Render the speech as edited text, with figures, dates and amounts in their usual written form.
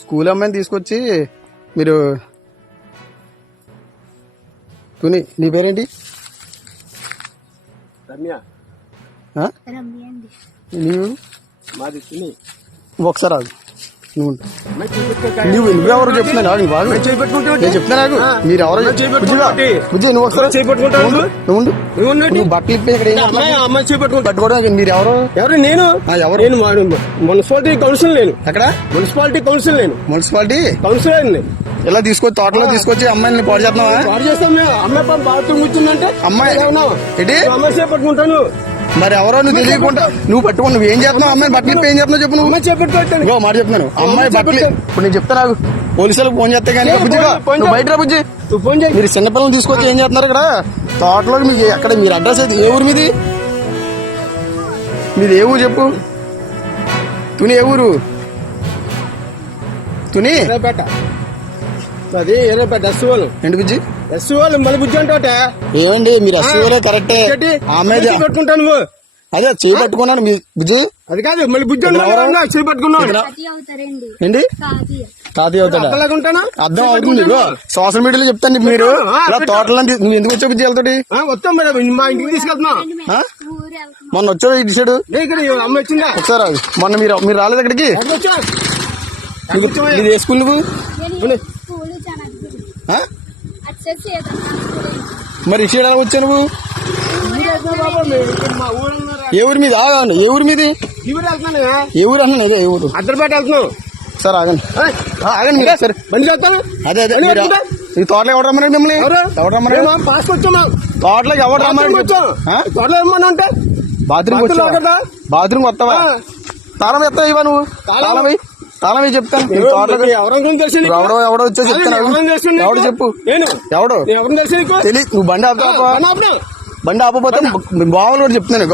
School అమ్మాయిని తీసుకొచ్చి మీరు తుని నీ పేరేంటి? రమ్య. నీవు మాది తుని. ఒకసారి ఆగు. నువ్వెవరు చెప్తున్నా నాకు బాగా నేను చెప్తున్నా నాకు మీరు ఎవరో బుజ్జి నువ్వు ఒకసారి నువ్వు బట్టలు ఇప్పి ఇక్కడ పట్టుకోవడం మీరు ఎవరు నేను మున్సిపాలిటీ కౌన్సిల్ నేను ఎక్కడ మున్సిపాలిటీ కౌన్సిల్ నేను మున్సిపాలిటీ కౌన్సిలర్ ఇలా తీసుకొచ్చి తోటలో తీసుకొచ్చి అమ్మాయిని పాడు చేస్తున్నావా? పాడు చేస్తాం మేము. అమ్మాయి బాత్రూమ్ కూర్చుందంటే అమ్మాయి ఏంటి అమ్మాయి చేపట్టుకుంటాను. మరి ఎవరో నువ్వు తెలియకుండా నువ్వు పట్టుకుని నువ్వు ఏం చేస్తున్నావు? అమ్మాయి బట్టలు ఏం చేస్తున్నావు చెప్పు. నువ్వు చేపట్టుకుంటాను మాట చెప్తున్నాను. అమ్మాయి బట్టలు ఇప్పుడు నేను చెప్తా నాకు పోలీసులకు ఫోన్ చేస్తే కానీ నువ్వు బయట రా బుజ్జి. మీరు చిన్నపిల్లలు తీసుకొచ్చి ఏం చేస్తున్నారు ఇక్కడ తోటలో? మీకు ఎక్కడ మీరు అడ్రస్ అయితే ఏ ఊరు మీది ఏ ఊరు చెప్పు. తుని ఏ ఊరు? తుని అది ఎర్రపేట ఎస్సీఓలు. ఏంటి బుజ్జి? ఎస్సీఓలు మళ్ళీ బుజ్జి అంటే ఏమండి మీరు ఎస్సీఓలే కరెక్టే. ఆమె పెట్టుకుంటాను నువ్వు అదే చేయి పట్టుకున్నాను మీ బుజ్జి. అది కాదు మళ్ళీ బుజ్జి చేయి పట్టుకున్నావు ఏంటి తాతయ్య అవుతాడా? అర్థం అవుతుంది. సోషల్ మీడియాలో చెప్తాను మీరు తోటలో ఎందుకు వచ్చా బుజ్జి వెళ్తాడు? వస్తాం మేడం మా ఇంటికి తీసుకెళ్తున్నా. మొన్న వచ్చాడు ఇటు సైడు అమ్మ వచ్చిందా ఒకసారి మొన్న మీరు రాలేదు అక్కడికి? ఇది ఏ స్కూల్ నువ్వు? మరి ఇటు సైడ్ ఎలా వచ్చా నువ్వు? ఏ ఊరి మీద ఆగండి. ఏ ఊరి మీది? ఏ ఊరు అన్నా ఇదే ఏ ఊరు? అద్దరిపేట వెళ్తున్నావు సార్ ఆగండి ఆగండి మీరు సరే బండి వెళ్తాను. అదే అదే ఈ తోటలోకి ఎవరు రమ్మన్నాడు మిమ్మల్ని? ఎవరు రమ్మన్నాడు? పాస్కి వచ్చామా తోటలోకి ఎవరు రమ్మన్నాడు? తోటలో ఏమన్నా అంటే బాత్రూమ్ వచ్చావా? బాత్రూమ్ వస్తావా? తాళం ఎత్తావా ఇవా నువ్వు? తాళం చెప్తాను. ఎవడో వచ్చేసి చెప్తాను. ఎవడు చెప్పు ఎవడు తెలియదు. నువ్వు బండి ఆపకపోతే బావులు కూడా చెప్తున్నాను.